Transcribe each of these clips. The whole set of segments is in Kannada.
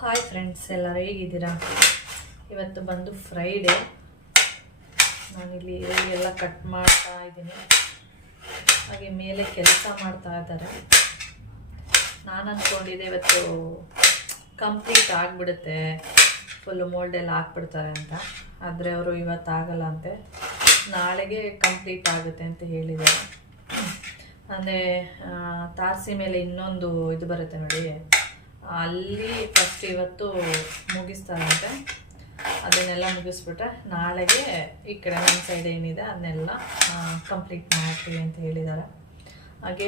ಹಾಯ್ ಫ್ರೆಂಡ್ಸ್, ಎಲ್ಲರೂ ಹೇಗಿದ್ದೀರಾ? ಇವತ್ತು ಬಂದು ಫ್ರೈಡೇ. ನಾನಿಲ್ಲಿ ಎಲ್ಲ ಕಟ್ ಮಾಡ್ತಾ ಇದ್ದೀನಿ. ಹಾಗೆ ಮೇಲೆ ಕೆಲಸ ಮಾಡ್ತಾ ಇದ್ದಾರೆ. ನಾನು ಅಂದ್ಕೊಂಡಿದ್ದೆ ಇವತ್ತು ಕಂಪ್ಲೀಟ್ ಆಗಿಬಿಡುತ್ತೆ, ಫುಲ್ಲು ಮೋಲ್ಡೆಲ್ಲ ಹಾಕ್ಬಿಡ್ತಾರೆ ಅಂತ. ಆದರೆ ಅವರು ಇವತ್ತಾಗಲ್ಲ ಅಂತೆ, ನಾಳೆಗೆ ಕಂಪ್ಲೀಟ್ ಆಗುತ್ತೆ ಅಂತ ಹೇಳಿದ್ದಾರೆ. ಅಂದರೆ ತಾರಸಿ ಮೇಲೆ ಇನ್ನೊಂದು ಇದು ಬರುತ್ತೆ ನೋಡಿ, ಅಲ್ಲಿ ಫಸ್ಟ್ ಇವತ್ತು ಮುಗಿಸ್ತಾರಂತೆ. ಅದನ್ನೆಲ್ಲ ಮುಗಿಸ್ಬಿಟ್ರೆ ನಾಳೆಗೆ ಈ ಕಡೆ ಒಂದು ಸೈಡ್ ಏನಿದೆ ಅದನ್ನೆಲ್ಲ ಕಂಪ್ಲೀಟ್ ಮಾಡ್ತೀವಿ ಅಂತ ಹೇಳಿದ್ದಾರೆ. ಹಾಗೆ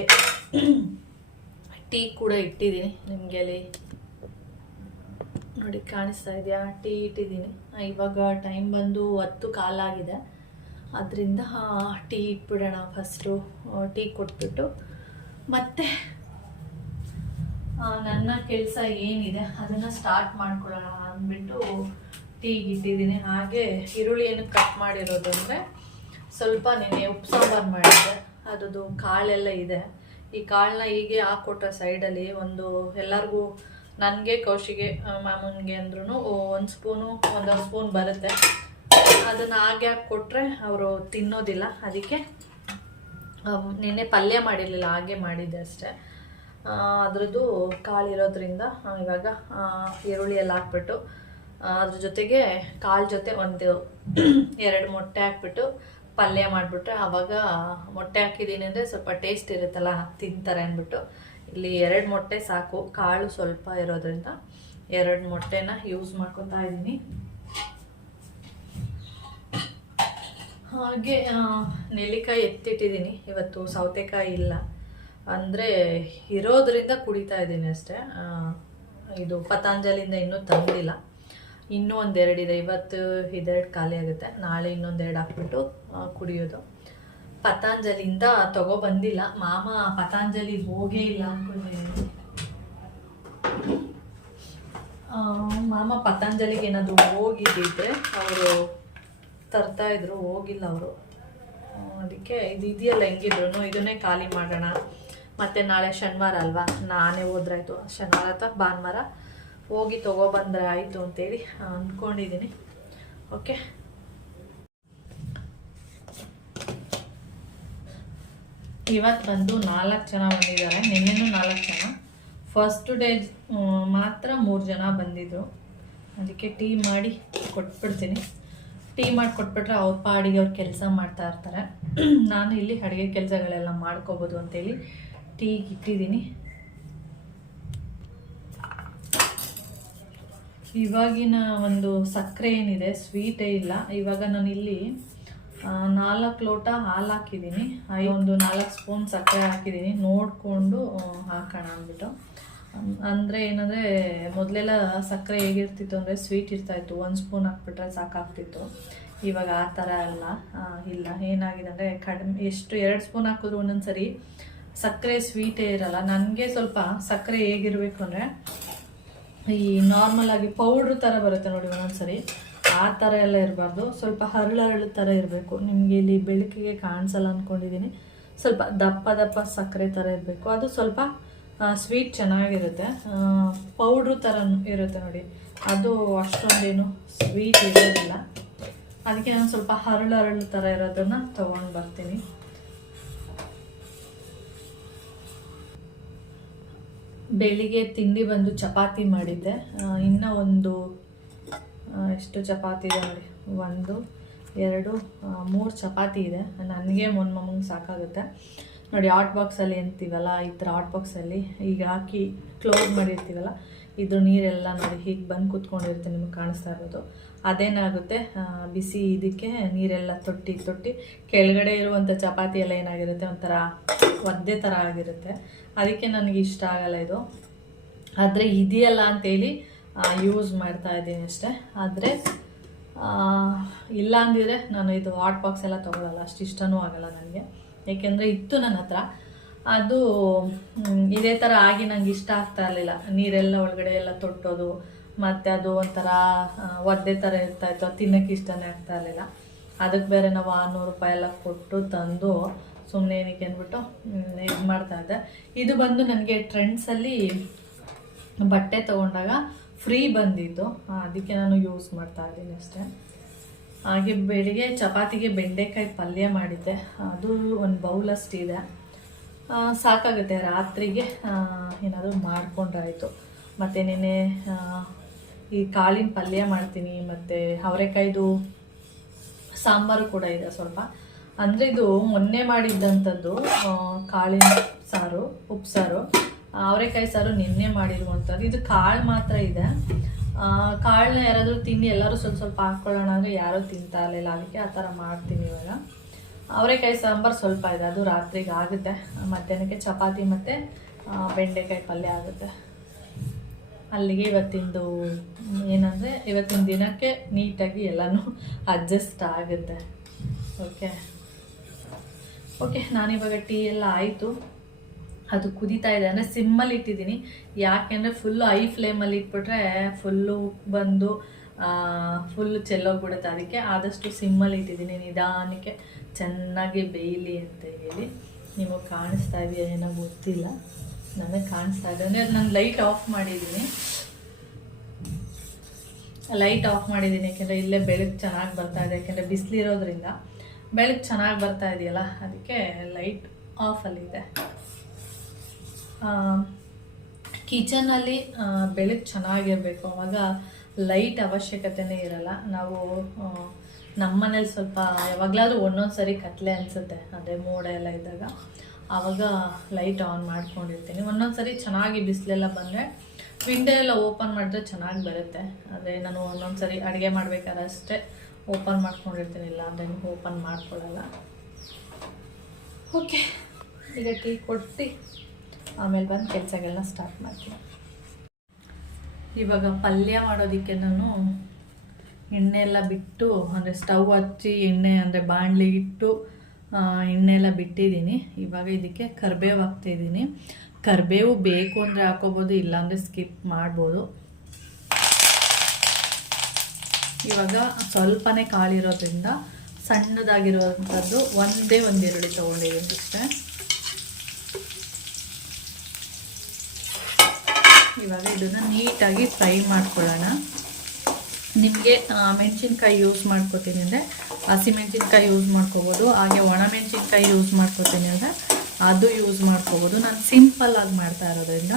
ಟೀ ಕೂಡ ಇಟ್ಟಿದ್ದೀನಿ. ನಿಮಗೆ ಅಲ್ಲಿ ನೋಡಿ ಕಾಣಿಸ್ತಾ ಇದೆಯಾ? ಟೀ ಇಟ್ಟಿದ್ದೀನಿ. ಇವಾಗ ಟೈಮ್ ಬಂದು 10 ಕಾಲಾಗಿದೆ. ಅದರಿಂದ ಟೀ ಇಟ್ಬಿಡೋಣ. ಫಸ್ಟು ಟೀ ಕೊಟ್ಬಿಟ್ಟು ಮತ್ತೆ ನನ್ನ ಕೆಲಸ ಏನಿದೆ ಅದನ್ನು ಸ್ಟಾರ್ಟ್ ಮಾಡ್ಕೊಳ್ಳೋಣ ಅಂದ್ಬಿಟ್ಟು ಟೀಗೆ ಇಟ್ಟಿದ್ದೀನಿ. ಹಾಗೆ ಈರುಳ್ಳಿ ಏನಕ್ಕೆ ಕಟ್ ಮಾಡಿರೋದು ಅಂದರೆ, ಸ್ವಲ್ಪ ನಿನ್ನೆ ಉಪ್ಪು ಸಾಂಬಾರು ಮಾಡಿದ್ದೆ, ಅದರದ್ದು ಕಾಳೆಲ್ಲ ಇದೆ. ಈ ಕಾಳನ್ನ ಹೀಗೆ ಹಾಕ್ಕೊಟ್ರೆ ಸೈಡಲ್ಲಿ ಒಂದು ಎಲ್ಲರಿಗೂ, ನನಗೆ ಕೌಶಿಗೆ ಮಾಮನಿಗೆ ಅಂದ್ರೂ 1 ಸ್ಪೂನು 1.5 ಸ್ಪೂನ್ ಬರುತ್ತೆ. ಅದನ್ನು ಹಾಗೆ ಹಾಕ್ಕೊಟ್ರೆ ಅವರು ತಿನ್ನೋದಿಲ್ಲ. ಅದಕ್ಕೆ ನಿನ್ನೆ ಪಲ್ಯ ಮಾಡಿರಲಿಲ್ಲ, ಹಾಗೆ ಮಾಡಿದ್ದೆ ಅಷ್ಟೇ. ಅದರದ್ದು ಕಾಳಿರೋದ್ರಿಂದ ಇವಾಗ ಈರುಳ್ಳಿ ಎಲ್ಲ ಹಾಕ್ಬಿಟ್ಟು ಅದ್ರ ಜೊತೆಗೆ ಕಾಳು ಜೊತೆ 1-2 ಮೊಟ್ಟೆ ಹಾಕ್ಬಿಟ್ಟು ಪಲ್ಯ ಮಾಡಿಬಿಟ್ರೆ, ಆವಾಗ ಮೊಟ್ಟೆ ಹಾಕಿದ್ದೀನಿ ಅಂದರೆ ಸ್ವಲ್ಪ ಟೇಸ್ಟ್ ಇರುತ್ತಲ್ಲ, ತಿಂತಾರೆ ಅಂದ್ಬಿಟ್ಟು ಇಲ್ಲಿ 2 ಮೊಟ್ಟೆ ಸಾಕು. ಕಾಳು ಸ್ವಲ್ಪ ಇರೋದ್ರಿಂದ 2 ಮೊಟ್ಟೆನ ಯೂಸ್ ಮಾಡ್ಕೊತಾ ಇದ್ದೀನಿ. ಹಾಗೆ ನೆಲ್ಲಿಕಾಯಿ ಎತ್ತಿಟ್ಟಿದ್ದೀನಿ. ಇವತ್ತು ಸೌತೆಕಾಯಿ ಇಲ್ಲ, ಅಂದರೆ ಇರೋದ್ರಿಂದ ಕುಡಿತಾ ಇದ್ದೀನಿ ಅಷ್ಟೇ. ಇದು ಪತಾಂಜಲಿಯಿಂದ ಇನ್ನೂ ತಂದಿಲ್ಲ. ಇನ್ನೂ 1-2 ಇದೆ. ಇವತ್ತು 2 ಖಾಲಿ ಆಗುತ್ತೆ. ನಾಳೆ ಇನ್ನೊಂದು 2 ಹಾಕ್ಬಿಟ್ಟು ಕುಡಿಯೋದು. ಪತಾಂಜಲಿಯಿಂದ ಬಂದಿಲ್ಲ. ಮಾಮ ಪತಾಂಜಲಿ ಹೋಗೇ ಇಲ್ಲ ಅಂದ್ಕೊಂಡಿದ್ದೀನಿ. ಮಾಮ ಪತಾಂಜಲಿಗೆ ಏನಾದರೂ ಹೋಗಿದ್ದಿದ್ರೆ ಅವರು ತರ್ತಾಯಿದ್ರು, ಹೋಗಿಲ್ಲ ಅವರು. ಅದಕ್ಕೆ ಇದು ಇದೆಯಲ್ಲ, ಹೆಂಗಿದ್ರು ಇದನ್ನೇ ಖಾಲಿ ಮಾಡೋಣ. ಮತ್ತು ನಾಳೆ ಶನಿವಾರ ಅಲ್ವಾ, ನಾನೇ ಹೋದ್ರಾಯ್ತು. ಶನಿವಾರ ಅಥವಾ ಭಾನುವಾರ ಹೋಗಿ ತೊಗೊಬಂದ್ರೆ ಆಯಿತು ಅಂತೇಳಿ ಅಂದ್ಕೊಂಡಿದ್ದೀನಿ. ಓಕೆ, ಇವತ್ತು ಬಂದು 4 ಜನ ಬಂದಿದ್ದಾರೆ. ನಿನ್ನೆನೂ 4 ಜನ. ಫಸ್ಟ್ ಡೇ ಮಾತ್ರ 3 ಜನ ಬಂದಿದ್ರು. ಅದಕ್ಕೆ ಟೀ ಮಾಡಿ ಕೊಟ್ಬಿಡ್ತೀನಿ. ಟೀ ಮಾಡಿ ಕೊಟ್ಬಿಟ್ರೆ ಅವ್ರ ಪಾಡಿಗೆ ಅವ್ರು ಕೆಲಸ ಮಾಡ್ತಾ ಇರ್ತಾರೆ. ನಾನು ಇಲ್ಲಿ ಅಡುಗೆ ಕೆಲಸಗಳೆಲ್ಲ ಮಾಡ್ಕೋಬೋದು ಅಂತೇಳಿ ಟೀಗೆ ಇಟ್ಟಿದ್ದೀನಿ. ಇವಾಗಿನ ಒಂದು ಸಕ್ಕರೆ ಏನಿದೆ, ಸ್ವೀಟೇ ಇಲ್ಲ. ಇವಾಗ ನಾನು ಇಲ್ಲಿ 4 ಲೋಟ ಹಾಲು ಹಾಕಿದ್ದೀನಿ. ಒಂದು 4 ಸ್ಪೂನ್ ಸಕ್ಕರೆ ಹಾಕಿದ್ದೀನಿ. ನೋಡಿಕೊಂಡು ಹಾಕೋಣ ಅಂದ್ಬಿಟ್ಟು. ಅಂದರೆ ಏನಂದರೆ, ಮೊದಲೆಲ್ಲ ಸಕ್ಕರೆ ಹೇಗಿರ್ತಿತ್ತು ಅಂದರೆ ಸ್ವೀಟ್ ಇರ್ತಾಯಿತ್ತು, 1 ಸ್ಪೂನ್ ಹಾಕ್ಬಿಟ್ರೆ ಸಾಕಾಗ್ತಿತ್ತು. ಇವಾಗ ಆ ಥರ ಎಲ್ಲ ಇಲ್ಲ. ಏನಾಗಿದೆ ಅಂದರೆ ಕಡಿಮೆ, ಎಷ್ಟು 2 ಸ್ಪೂನ್ ಹಾಕಿದ್ರು ಒಂದೊಂದು ಸರಿ ಸಕ್ಕರೆ ಸ್ವೀಟೇ ಇರಲ್ಲ. ನನಗೆ ಸ್ವಲ್ಪ ಸಕ್ಕರೆ ಹೇಗಿರಬೇಕು ಅಂದರೆ, ಈ ನಾರ್ಮಲಾಗಿ ಪೌಡ್ರ್ ಥರ ಬರುತ್ತೆ ನೋಡಿ ಒಂದೊಂದು ಸರಿ, ಆ ಥರ ಎಲ್ಲ ಇರಬಾರ್ದು. ಸ್ವಲ್ಪ ಹರಳು ಥರ ಇರಬೇಕು. ನಿಮಗೆ ಇಲ್ಲಿ ಬೆಳಕಿಗೆ ಕಾಣಿಸಲ್ಲ ಅಂದ್ಕೊಂಡಿದ್ದೀನಿ. ಸ್ವಲ್ಪ ದಪ್ಪ ಸಕ್ಕರೆ ಥರ ಇರಬೇಕು. ಅದು ಸ್ವಲ್ಪ ಸ್ವೀಟ್ ಚೆನ್ನಾಗಿರುತ್ತೆ. ಪೌಡ್ರು ಥರ ಇರುತ್ತೆ ನೋಡಿ, ಅದು ಅಷ್ಟೊಂದೇನು ಸ್ವೀಟ್ ಇರೋದಿಲ್ಲ. ಅದಕ್ಕೆ ನಾನು ಸ್ವಲ್ಪ ಹರಳು ಥರ ಇರೋದನ್ನು ತೊಗೊಂಡು ಬರ್ತೀನಿ. ಬೆಳಿಗ್ಗೆ ತಿಂಡಿ ಬಂದು ಚಪಾತಿ ಮಾಡಿದ್ದೆ. ಇನ್ನೂ ಒಂದು ಎಷ್ಟು ಚಪಾತಿ ಇದೆ ನೋಡಿ, 1, 2, 3 ಚಪಾತಿ ಇದೆ. ನನಗೆ ಮೊಮ್ಮಂಗೆ ಸಾಕಾಗುತ್ತೆ ನೋಡಿ. ಹಾಟ್ ಬಾಕ್ಸಲ್ಲಿ ಅಂತೀವಲ್ಲ, ಈ ಥರ ಹಾಟ್ ಬಾಕ್ಸಲ್ಲಿ ಈಗ ಹಾಕಿ ಕ್ಲೋಸ್ ಮಾಡಿರ್ತೀವಲ್ಲ, ಇದ್ರ ನೀರೆಲ್ಲ ನೋಡಿ ಹೀಗೆ ಬಂದು ಕೂತ್ಕೊಂಡಿರುತ್ತೆ. ನಿಮಗೆ ಕಾಣಿಸ್ತಾ ಇರೋದು ಅದೇನಾಗುತ್ತೆ, ಬಿಸಿ ಇದಕ್ಕೆ ನೀರೆಲ್ಲ ತೊಟ್ಟಿ ಕೆಳಗಡೆ ಇರುವಂಥ ಚಪಾತಿ ಎಲ್ಲ ಏನಾಗಿರುತ್ತೆ, ಒಂಥರ ಒದ್ದೆ ಥರ ಆಗಿರುತ್ತೆ. ಅದಕ್ಕೆ ನನಗೆ ಇಷ್ಟ ಆಗಲ್ಲ ಇದು. ಆದರೆ ಇದೆಯಲ್ಲ ಅಂತೇಳಿ ಯೂಸ್ ಮಾಡ್ತಾ ಇದ್ದೀನಿ ಅಷ್ಟೇ. ಆದರೆ ಇಲ್ಲ ಅಂದಿದ್ರೆ ನಾನು ಇದು ಹಾಟ್ ಬಾಕ್ಸ್ ಎಲ್ಲ ತೊಗೊಳ್ಳಲ್ಲ, ಅಷ್ಟು ಇಷ್ಟನೂ ಆಗಲ್ಲ ನನಗೆ. ಏಕೆಂದರೆ ಇತ್ತು ನನ್ನ ಹತ್ರ, ಅದು ಇದೇ ಥರ ಆಗಿ ನಂಗೆ ಇಷ್ಟ ಆಗ್ತಾ ಇರಲಿಲ್ಲ. ನೀರೆಲ್ಲ ಒಳಗಡೆ ಎಲ್ಲ ತೊಟ್ಟೋದು, ಮತ್ತು ಅದು ಒಂಥರ ಒದ್ದೆ ಥರ ಇರ್ತಾಯಿತ್ತು, ತಿನ್ನೋಕ್ಕೆ ಇಷ್ಟನೇ ಆಗ್ತಾ ಇರಲಿಲ್ಲ. ಅದಕ್ಕೆ ಬೇರೆ ನಾವು 600 ರೂಪಾಯಿ ಎಲ್ಲ ಕೊಟ್ಟು ತಂದು ಸುಮ್ಮನೆ ಏನಕ್ಕೆ ಅಂದ್ಬಿಟ್ಟು ಇದು ಮಾಡ್ತಾಯಿದ್ದೆ. ಇದು ಬಂದು ನನಗೆ ಟ್ರೆಂಡ್ಸಲ್ಲಿ ಬಟ್ಟೆ ತೊಗೊಂಡಾಗ ಫ್ರೀ ಬಂದಿದ್ದು, ಅದಕ್ಕೆ ನಾನು ಯೂಸ್ ಮಾಡ್ತಾ ಇದ್ದೀನಿ ಅಷ್ಟೇ. ಹಾಗೆ ಬೆಳಿಗ್ಗೆ ಚಪಾತಿಗೆ ಬೆಂಡೆಕಾಯಿ ಪಲ್ಯ ಮಾಡಿದ್ದೆ, ಅದು ಒಂದು ಬೌಲಷ್ಟಿದೆ, ಸಾಕಾಗುತ್ತೆ. ರಾತ್ರಿಗೆ ಏನಾದರೂ ಮಾಡ್ಕೊಂಡ್ರಾಯಿತು. ಮತ್ತು ನೆನೆ ಈ ಕಾಳಿನ ಪಲ್ಯ ಮಾಡ್ತೀನಿ, ಮತ್ತು ಅವರೆಕಾಯ್ದು ಸಾಂಬಾರು ಕೂಡ ಇದೆ ಸ್ವಲ್ಪ. ಅಂದರೆ ಇದು ಮೊನ್ನೆ ಮಾಡಿದ್ದಂಥದ್ದು ಕಾಳಿನ ಸಾರು, ಉಪ್ಸಾರು. ಅವರೆಕಾಯಿ ಸಾರು ನಿನ್ನೆ ಮಾಡಿರುವಂಥದ್ದು. ಇದು ಕಾಳು ಮಾತ್ರ ಇದೆ. ಕಾಳನ್ನ ಯಾರಾದರೂ ತಿಂದು ಎಲ್ಲರೂ ಸ್ವಲ್ಪ ಸ್ವಲ್ಪ ಹಾಕ್ಕೊಳ್ಳೋಣ ಅಂದರೆ ಯಾರೂ ತಿಂತಾ ಇರಲಿಲ್ಲ, ಅದಕ್ಕೆ ಆ ಥರ ಮಾಡ್ತೀನಿ ಇವಾಗ. ಅವರೆಕಾಯಿ ಸಾಂಬಾರು ಸ್ವಲ್ಪ ಇದೆ, ಅದು ರಾತ್ರಿಗೆ ಆಗುತ್ತೆ. ಮಧ್ಯಾಹ್ನಕ್ಕೆ ಚಪಾತಿ ಮತ್ತು ಬೆಂಡೆಕಾಯಿ ಪಲ್ಯ ಆಗುತ್ತೆ. ಅಲ್ಲಿಗೆ ಇವತ್ತಿಂದು ಏನಂದರೆ ಇವತ್ತಿನ ದಿನಕ್ಕೆ ನೀಟಾಗಿ ಎಲ್ಲನೂ ಅಡ್ಜಸ್ಟ್ ಆಗುತ್ತೆ. ಓಕೆ ನಾನಿವಾಗ ಟೀ ಎಲ್ಲ ಆಯಿತು, ಅದು ಕುದೀತಾ ಇದೆ. ಅಂದರೆ ಸಿಮ್ಮಲ್ಲಿ ಇಟ್ಟಿದ್ದೀನಿ, ಯಾಕೆಂದರೆ ಫುಲ್ಲು ಐ ಫ್ಲೇಮಲ್ಲಿ ಇಟ್ಬಿಟ್ರೆ ಫುಲ್ಲು ಬಂದು ಫುಲ್ಲು ಚೆಲ್ಲೋಗ್ಬಿಡುತ್ತೆ. ಅದಕ್ಕೆ ಆದಷ್ಟು ಸಿಮ್ಮಲ್ಲಿ ಇಟ್ಟಿದ್ದೀನಿ, ನಿಧಾನಕ್ಕೆ ಚೆನ್ನಾಗಿ ಬೇಯಲಿ ಅಂತ ಹೇಳಿ. ನಿಮಗೆ ಕಾಣಿಸ್ತಾ ಇದೆಯಾ ಏನೋ ಗೊತ್ತಿಲ್ಲ, ನನಗೆ ಕಾಣಿಸ್ತಾ ಇದೆ. ಅಂದರೆ ನಾನು ಲೈಟ್ ಆಫ್ ಮಾಡಿದ್ದೀನಿ, ಯಾಕೆಂದರೆ ಇಲ್ಲೇ ಬೆಳಕು ಚೆನ್ನಾಗಿ ಬರ್ತಾ ಇದೆ. ಯಾಕೆಂದರೆ ಬಿಸಿಲಿರೋದ್ರಿಂದ ಬೆಳಕು ಚೆನ್ನಾಗಿ ಬರ್ತಾ ಇದೆಯಲ್ಲ, ಅದಕ್ಕೆ ಲೈಟ್ ಆಫಲ್ಲಿದೆ. ಕಿಚನಲ್ಲಿ ಬೆಳಕು ಚೆನ್ನಾಗಿರಬೇಕು, ಆವಾಗ ಲೈಟ್ ಅವಶ್ಯಕತೆನೇ ಇರಲ್ಲ. ನಾವು ನಮ್ಮನೇಲಿ ಸ್ವಲ್ಪ ಯಾವಾಗಲಾದ್ರೂ ಒಂದೊಂದು ಸರಿ ಕತ್ಲೆ ಅನಿಸುತ್ತೆ, ಅದೇ ಮೋಡ ಎಲ್ಲ ಇದ್ದಾಗ, ಆವಾಗ ಲೈಟ್ ಆನ್ ಮಾಡ್ಕೊಂಡಿರ್ತೀನಿ. ಒಂದೊಂದು ಸರಿ ಚೆನ್ನಾಗಿ ಬಿಸಿಲೆಲ್ಲ ಬಂದರೆ ವಿಂಡೋ ಎಲ್ಲ ಓಪನ್ ಮಾಡಿದ್ರೆ ಚೆನ್ನಾಗಿ ಬರುತ್ತೆ. ಆದರೆ ನಾನು ಒಂದೊಂದು ಸರಿ ಅಡುಗೆ ಮಾಡಬೇಕಾದ್ರೆ ಅಷ್ಟೇ ಓಪನ್ ಮಾಡ್ಕೊಂಡಿರ್ತೀನಿ, ಇಲ್ಲ ಅಂದರೆ ಓಪನ್ ಮಾಡ್ಕೊಳ್ಳಲ್ಲ. ಓಕೆ, ಈಗ ಟೀ ಕೊಟ್ಟು ಆಮೇಲೆ ಬಂದು ಕೆಲಸಗಳನ್ನ ಸ್ಟಾರ್ಟ್ ಮಾಡ್ತೀನಿ. ಇವಾಗ ಪಲ್ಯ ಮಾಡೋದಕ್ಕೆ ನಾನು ಎಣ್ಣೆ ಎಲ್ಲ ಬಿಟ್ಟು, ಅಂದರೆ ಸ್ಟವ್ ಹಚ್ಚಿ ಎಣ್ಣೆ ಅಂದರೆ ಬಾಣಲಿ ಇಟ್ಟು ಎಣ್ಣೆ ಎಲ್ಲ ಬಿಟ್ಟಿದ್ದೀನಿ. ಇವಾಗ ಇದಕ್ಕೆ ಕರಿಬೇವು ಹಾಕ್ತಾಯಿದ್ದೀನಿ. ಕರಿಬೇವು ಬೇಕು ಅಂದರೆ ಹಾಕೋಬೋದು, ಇಲ್ಲಾಂದರೆ ಸ್ಕಿಪ್ ಮಾಡ್ಬೋದು. ಇವಾಗ ಸ್ವಲ್ಪನೇ ಕಾಳಿರೋದ್ರಿಂದ ಸಣ್ಣದಾಗಿರೋವಂಥದ್ದು ಒಂದೇ ಒಂದು ಈರುಳ್ಳಿ ತೊಗೊಂಡಿದ್ದೀನಿ ಅಷ್ಟೇ. ಇವಾಗ ಇದನ್ನು ನೀಟಾಗಿ ಫ್ರೈ ಮಾಡ್ಕೊಳ್ಳೋಣ. ನಿಮಗೆ ಮೆಣಸಿನ್ಕಾಯಿ ಯೂಸ್ ಮಾಡ್ಕೋತೀನಿ ಅಂದರೆ ಹಸಿಮೆಣಸಿನ್ಕಾಯಿ ಯೂಸ್ ಮಾಡ್ಕೋಬೋದು, ಹಾಗೆ ಒಣಮೆಣಸಿನ್ಕಾಯಿ ಯೂಸ್ ಮಾಡ್ಕೋತೀನಿ ಅಂದರೆ ಅದು ಯೂಸ್ ಮಾಡ್ಕೋಬೋದು. ನಾನು ಸಿಂಪಲ್ಲಾಗಿ ಮಾಡ್ತಾ ಇರೋದ್ರಿಂದ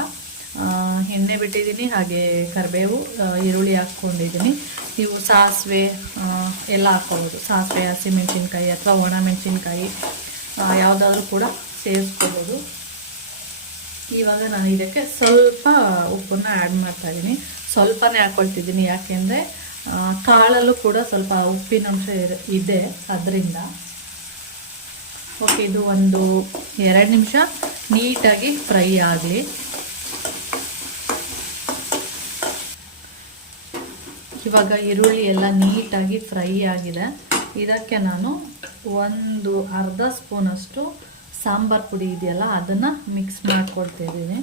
ಎಣ್ಣೆ ಬಿಟ್ಟಿದ್ದೀನಿ, ಹಾಗೆ ಕರಿಬೇವು, ಈರುಳ್ಳಿ ಹಾಕ್ಕೊಂಡಿದ್ದೀನಿ. ನೀವು ಸಾಸಿವೆ ಎಲ್ಲ ಹಾಕ್ಕೋಬೋದು, ಸಾಸಿವೆ, ಹಸಿಮೆಣಸಿನ್ಕಾಯಿ ಅಥವಾ ಒಣಮೆಣಸಿನ್ಕಾಯಿ ಯಾವುದಾದ್ರೂ ಕೂಡ ಸೇರಿಸ್ಕೋಬೋದು. ಇವಾಗ ನಾನು ಇದಕ್ಕೆ ಸ್ವಲ್ಪ ಉಪ್ಪನ್ನು ಆ್ಯಡ್ ಮಾಡ್ತಾಯಿದ್ದೀನಿ, ಸ್ವಲ್ಪನೇ ಹಾಕ್ಕೊಳ್ತಿದ್ದೀನಿ, ಯಾಕೆಂದರೆ ಕಾಳಲ್ಲೂ ಕೂಡ ಸ್ವಲ್ಪ ಉಪ್ಪಿನಂಶ ಇದೆ, ಅದರಿಂದ. ಓಕೆ, ಇದು ಒಂದು 2 ನಿಮಿಷ ನೀಟಾಗಿ ಫ್ರೈ ಆಗಲಿ. ಇವಾಗ ಈರುಳ್ಳಿ ಎಲ್ಲ ನೀಟಾಗಿ ಫ್ರೈ ಆಗಿದೆ. ಇದಕ್ಕೆ ನಾನು ಒಂದು ಅರ್ಧ ಸ್ಪೂನಷ್ಟು ಸಾಂಬಾರು ಪುಡಿ ಇದೆಯಲ್ಲ, ಅದನ್ನು ಮಿಕ್ಸ್ ಮಾಡ್ಕೊಳ್ತಿದ್ದೀನಿ.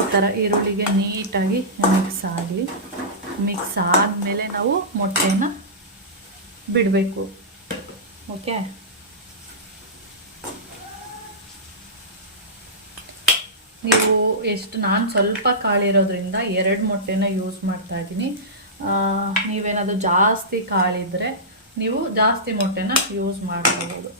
ಈ ಥರ ಈರುಳ್ಳಿಗೆ ನೀಟಾಗಿ ಮಿಕ್ಸ್ ಆಗಲಿ. ಮಿಕ್ಸ್ ಆದಮೇಲೆ ನಾವು ಮೊಟ್ಟೆನ ಬಿಡಬೇಕು. ಓಕೆ, ನೀವು ನಾನು ಸ್ವಲ್ಪ ಕಾಳಿರೋದ್ರಿಂದ 2 ಮೊಟ್ಟೆನ ಯೂಸ್ ಮಾಡ್ತಾ ಇದ್ದೀನಿ. ನೀವೇನಾದರೂ ಜಾಸ್ತಿ ಕಾಳಿದ್ರೆ ನೀವು ಜಾಸ್ತಿ ಮೊಟ್ಟೆನ ಯೂಸ್ ಮಾಡ್ಬೋದು.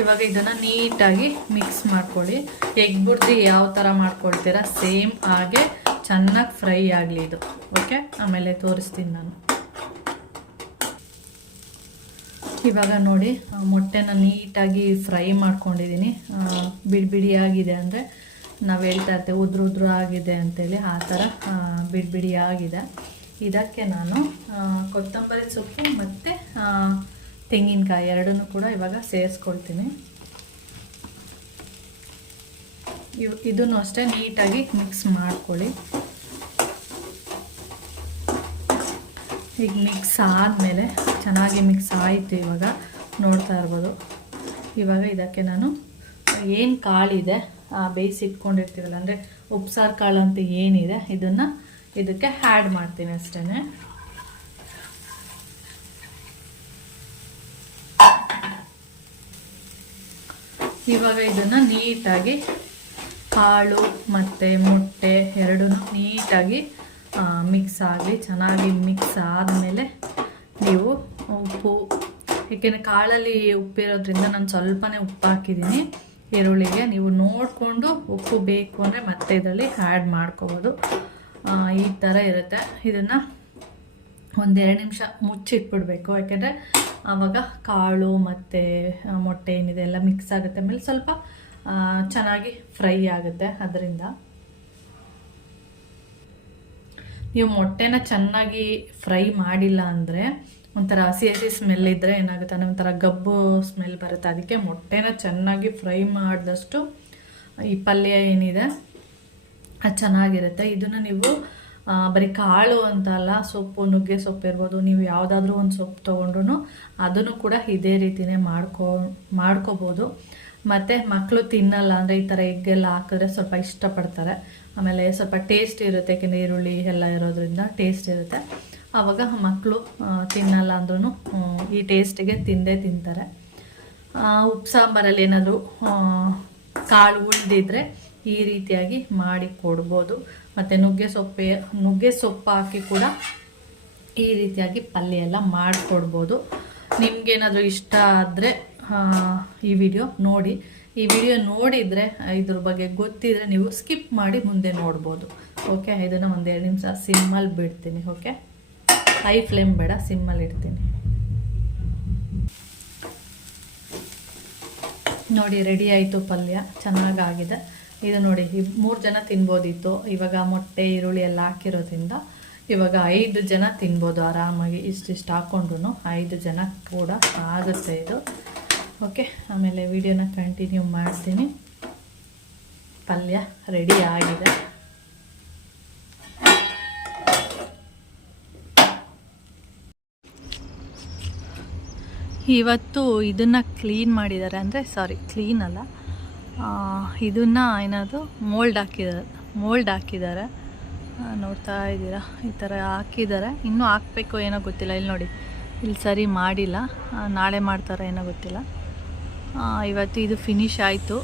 ಇವಾಗ ಇದನ್ನು ನೀಟಾಗಿ ಮಿಕ್ಸ್ ಮಾಡ್ಕೊಳ್ಳಿ. ಎಗ್ ಬುರ್ಜಿ ಯಾವ ಥರ ಮಾಡ್ಕೊಳ್ತೀರಾ ಸೇಮ್ ಹಾಗೆ ಚೆನ್ನಾಗಿ ಫ್ರೈ ಆಗಲಿ ಇದು. ಓಕೆ, ಆಮೇಲೆ ತೋರಿಸ್ತೀನಿ ನಾನು. ಇವಾಗ ನೋಡಿ, ಮೊಟ್ಟೆನ ನೀಟಾಗಿ ಫ್ರೈ ಮಾಡ್ಕೊಂಡಿದ್ದೀನಿ. ಬಿಡಿಯಾಗಿದೆ ಅಂದರೆ ನಾವು ಹೇಳ್ತಾ ಇರ್ತೇವೆ ಉದ್ರು ಆಗಿದೆ ಅಂತೇಳಿ, ಆ ಥರ ಬಿಡಿಯಾಗಿದೆ. ಇದಕ್ಕೆ ನಾನು ಕೊತ್ತಂಬರಿ ಸೊಪ್ಪು ಮತ್ತು ತೆಂಗಿನಕಾಯಿ ಎರಡನ್ನೂ ಕೂಡ ಇವಾಗ ಸೇರಿಸ್ಕೊಳ್ತೀನಿ. ಇದನ್ನು ಅಷ್ಟೇ ನೀಟಾಗಿ ಮಿಕ್ಸ್ ಮಾಡ್ಕೊಳ್ಳಿ. ಈಗ ಮಿಕ್ಸ್ ಆದಮೇಲೆ ಚೆನ್ನಾಗಿ ಮಿಕ್ಸ್ ಆಯಿತು. ಇವಾಗ ನೋಡ್ತಾ ಇರ್ಬೋದು. ಇವಾಗ ಇದಕ್ಕೆ ನಾನು ಏನು ಕಾಳಿದೆ ಬೇಯಿಸಿಟ್ಕೊಂಡಿರ್ತೀವಲ್ಲ, ಅಂದರೆ ಉಪ್ಸಾರು ಕಾಳು ಅಂತ ಏನಿದೆ, ಇದಕ್ಕೆ ಆ್ಯಡ್ ಮಾಡ್ತೀನಿ ಅಷ್ಟೇ. ಇವಾಗ ಇದನ್ನು ನೀಟಾಗಿ ಕಾಳು ಮತ್ತು ಮೊಟ್ಟೆ ಎರಡೂ ನೀಟಾಗಿ ಮಿಕ್ಸ್ ಆಗಲಿ. ಚೆನ್ನಾಗಿ ಮಿಕ್ಸ್ ಆದಮೇಲೆ ನೀವು ಉಪ್ಪು, ಏಕೆಂದರೆ ಕಾಳಲ್ಲಿ ಉಪ್ಪಿರೋದ್ರಿಂದ ನಾನು ಸ್ವಲ್ಪನೇ ಉಪ್ಪು ಹಾಕಿದ್ದೀನಿ ಈರುಳ್ಳಿಗೆ. ನೀವು ನೋಡಿಕೊಂಡು ಉಪ್ಪು ಬೇಕು ಅಂದರೆ ಮತ್ತೆ ಇದರಲ್ಲಿ ಆ್ಯಡ್ ಮಾಡ್ಕೋಬೋದು. ಈ ಥರ ಇರುತ್ತೆ. ಇದನ್ನು 1-2 ನಿಮಿಷ ಮುಚ್ಚಿಟ್ಬಿಡ್ಬೇಕು, ಯಾಕೆಂದರೆ ಆವಾಗ ಕಾಳು ಮತ್ತು ಮೊಟ್ಟೆ ಏನಿದೆ ಎಲ್ಲ ಮಿಕ್ಸ್ ಆಗುತ್ತೆ. ಆಮೇಲೆ ಸ್ವಲ್ಪ ಚೆನ್ನಾಗಿ ಫ್ರೈ ಆಗುತ್ತೆ. ಅದರಿಂದ ನೀವು ಮೊಟ್ಟೆನ ಚೆನ್ನಾಗಿ ಫ್ರೈ ಮಾಡಿಲ್ಲ ಅಂದರೆ ಒಂಥರ ಹಸಿ ಸ್ಮೆಲ್ ಇದ್ದರೆ ಏನಾಗುತ್ತೆ ಅಂದರೆ ಒಂಥರ ಗಬ್ಬು ಸ್ಮೆಲ್ ಬರುತ್ತೆ. ಅದಕ್ಕೆ ಮೊಟ್ಟೆನ ಚೆನ್ನಾಗಿ ಫ್ರೈ ಮಾಡಿದಷ್ಟು ಈ ಪಲ್ಯ ಏನಿದೆ ಅದು ಚೆನ್ನಾಗಿರುತ್ತೆ. ಇದನ್ನು ನೀವು ಬರೀ ಕಾಳು ಅಂತಲ್ಲ, ಸೊಪ್ಪು, ನುಗ್ಗೆ ಸೊಪ್ಪು ಇರ್ಬೋದು, ನೀವು ಯಾವುದಾದ್ರೂ ಒಂದು ಸೊಪ್ಪು ತೊಗೊಂಡ್ರು ಅದನ್ನು ಕೂಡ ಇದೇ ರೀತಿಯೇ ಮಾಡ್ಕೋಬೋದು. ಮತ್ತು ಮಕ್ಕಳು ತಿನ್ನಲ್ಲ ಅಂದರೆ ಈ ಥರ ಎಗ್ಗೆಲ್ಲ ಹಾಕಿದ್ರೆ ಸ್ವಲ್ಪ ಇಷ್ಟಪಡ್ತಾರೆ. ಆಮೇಲೆ ಸ್ವಲ್ಪ ಟೇಸ್ಟ್ ಇರುತ್ತೆ, ಯಾಕೆಂದರೆ ಈರುಳ್ಳಿ ಎಲ್ಲ ಇರೋದ್ರಿಂದ ಟೇಸ್ಟ್ ಇರುತ್ತೆ. ಆವಾಗ ಮಕ್ಕಳು ತಿನ್ನಲ್ಲ ಅಂದ್ರೂ ಈ ಟೇಸ್ಟಿಗೆ ತಿಂತಾರೆ. ಉಪ್ಪು ಸಾಂಬಾರಲ್ಲಿ ಏನಾದರೂ ಕಾಳು ಉಳಿದಿದ್ರೆ ಈ ರೀತಿಯಾಗಿ ಮಾಡಿ ಕೊಡ್ಬೋದು. ಮತ್ತು ನುಗ್ಗೆ ಸೊಪ್ಪು ಹಾಕಿ ಕೂಡ ಈ ರೀತಿಯಾಗಿ ಪಲ್ಯ ಎಲ್ಲ ಮಾಡಿಕೊಡ್ಬೋದು. ನಿಮಗೇನಾದರೂ ಇಷ್ಟ ಆದರೆ ಈ ವಿಡಿಯೋ ನೋಡಿ. ಈ ವಿಡಿಯೋ ನೋಡಿದರೆ ಇದ್ರ ಬಗ್ಗೆ ಗೊತ್ತಿದ್ರೆ ನೀವು ಸ್ಕಿಪ್ ಮಾಡಿ ಮುಂದೆ ನೋಡ್ಬೋದು. ಓಕೆ, ಇದನ್ನು 1-2 ನಿಮಿಷ ಸಿಮ್ಮಲ್ಲಿ ಬಿಡ್ತೀನಿ. ಓಕೆ, ಹೈ ಫ್ಲೇಮ್ ಬೇಡ, ಸಿಮ್ಮಲ್ಲಿ ಇಡ್ತೀನಿ. ನೋಡಿ, ರೆಡಿ ಆಯಿತು ಪಲ್ಯ, ಚೆನ್ನಾಗಾಗಿದೆ. ಇದು ನೋಡಿ, 3 ಜನ ತಿನ್ಬೋದಿತ್ತು. ಇವಾಗ ಮೊಟ್ಟೆ ಈರುಳ್ಳಿ ಎಲ್ಲ ಹಾಕಿರೋದ್ರಿಂದ ಇವಾಗ 5 ಜನ ತಿನ್ಬೋದು ಆರಾಮಾಗಿ. ಇಷ್ಟಿಷ್ಟು ಹಾಕ್ಕೊಂಡ್ರು 5 ಜನ ಕೂಡ ಆಗುತ್ತೆ ಇದು. ಓಕೆ, ಆಮೇಲೆ ವಿಡಿಯೋನ ಕಂಟಿನ್ಯೂ ಮಾಡ್ತೀನಿ. ಪಲ್ಯ ರೆಡಿ ಆಗಿದೆ. ಇವತ್ತು ಇದನ್ನು ಕ್ಲೀನ್ ಮಾಡಿದ್ದಾರೆ, ಅಂದರೆ ಕ್ಲೀನ್ ಅಲ್ಲ, ಇದನ್ನು ಏನಾದರೂ ಮೋಲ್ಡ್ ಹಾಕಿದ್ದಾರೆ. ನೋಡ್ತಾ ಇದ್ದೀರಾ, ಈ ಥರ ಹಾಕಿದ್ದಾರೆ. ಇನ್ನೂ ಹಾಕಬೇಕು ಏನೋ ಗೊತ್ತಿಲ್ಲ. ಇಲ್ಲಿ ನೋಡಿ, ಇಲ್ಲಿ ಸರಿ ಮಾಡಿಲ್ಲ, ನಾಳೆ ಮಾಡ್ತಾರೆ ಏನೋ ಗೊತ್ತಿಲ್ಲ. ಇವತ್ತು ಇದು ಫಿನಿಶ್ ಆಯಿತು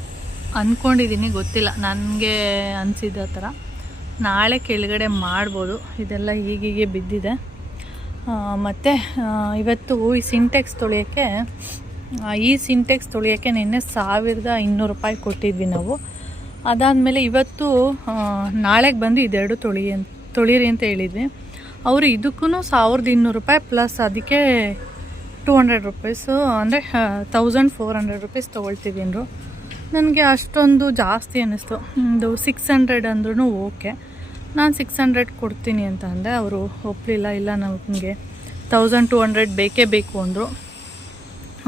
ಅಂದ್ಕೊಂಡಿದ್ದೀನಿ, ಗೊತ್ತಿಲ್ಲ, ನನಗೆ ಅನಿಸಿದ ಥರ. ನಾಳೆ ಕೆಳಗಡೆ ಮಾಡ್ಬೋದು. ಇದೆಲ್ಲ ಹೀಗೆ ಬಿದ್ದಿದೆ. ಮತ್ತು ಇವತ್ತು ಈ ಸಿಂಟೆಕ್ಸ್ ತೊಳೆಯೋಕ್ಕೆ ನಿನ್ನೆ 1200 ರೂಪಾಯಿ ಕೊಟ್ಟಿದ್ವಿ ನಾವು. ಅದಾದಮೇಲೆ ಇವತ್ತು ನಾಳೆಗೆ ಬಂದು ಇದೆರಡು ತೊಳೀರಿ ಅಂತ ಹೇಳಿದ್ವಿ. ಅವರು ಇದಕ್ಕೂ 1200 ರೂಪಾಯಿ ಪ್ಲಸ್ ಅದಕ್ಕೆ 200 ರೂಪೀಸು, ಅಂದರೆ 1400 ರೂಪೀಸ್ ತೊಗೊಳ್ತೀವಿ ಅಂದರು. ನನಗೆ ಅಷ್ಟೊಂದು ಜಾಸ್ತಿ ಅನ್ನಿಸ್ತು. ಒಂದು 600 ಅಂದ್ರೂ ಓಕೆ, ನಾನು 600 ಕೊಡ್ತೀನಿ ಅಂತ ಅಂದೆ. ಅವರು ಒಪ್ಪಲಿಲ್ಲ. ಇಲ್ಲ, ನಮಗೆ 1200 ಬೇಕೇ ಬೇಕು ಅಂದರು.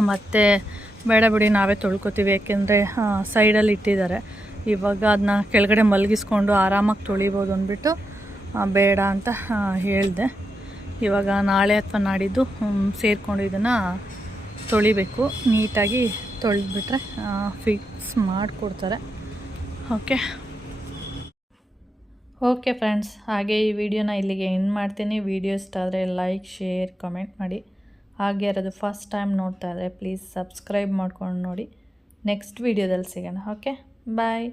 ಮತ್ತು ಬೇಡ ಬಿಡಿ, ನಾವೇ ತೊಳ್ಕೊತೀವಿ, ಯಾಕೆಂದರೆ ಸೈಡಲ್ಲಿ ಇಟ್ಟಿದ್ದಾರೆ. ಇವಾಗ ಅದನ್ನ ಕೆಳಗಡೆ ಮಲಗಿಸ್ಕೊಂಡು ಆರಾಮಾಗಿ ತೊಳಿಬೋದು ಅಂದ್ಬಿಟ್ಟು ಬೇಡ ಅಂತ ಹೇಳಿದೆ. ಇವಾಗ ನಾಳೆ ಅಥವಾ ನಾಡಿದ್ದು ಸೇರಿಕೊಂಡು ಇದನ್ನು ತೊಳಿಬೇಕು. ನೀಟಾಗಿ ತೊಳೆದ್ಬಿಟ್ರೆ ಫಿಕ್ಸ್ ಮಾಡಿಕೊಡ್ತಾರೆ. ಓಕೆ ಫ್ರೆಂಡ್ಸ್, ಹಾಗೆ ಈ ವಿಡಿಯೋನ ಇಲ್ಲಿಗೆ ಎಂಡ್ ಮಾಡ್ತೀನಿ. ವಿಡಿಯೋ ಇಷ್ಟ ಆದರೆ ಲೈಕ್, ಶೇರ್, ಕಮೆಂಟ್ ಮಾಡಿ. ಹಾಗೆ ಅದು ಫಸ್ಟ್ ಟೈಮ್ ನೋಡ್ತಾ ಇದ್ದರೆ ಪ್ಲೀಸ್ ಸಬ್ಸ್ಕ್ರೈಬ್ ಮಾಡ್ಕೊಂಡು ನೋಡಿ. ನೆಕ್ಸ್ಟ್ ವಿಡಿಯೋದಲ್ಲಿ ಸಿಗೋಣ. ಓಕೆ, ಬಾಯ್.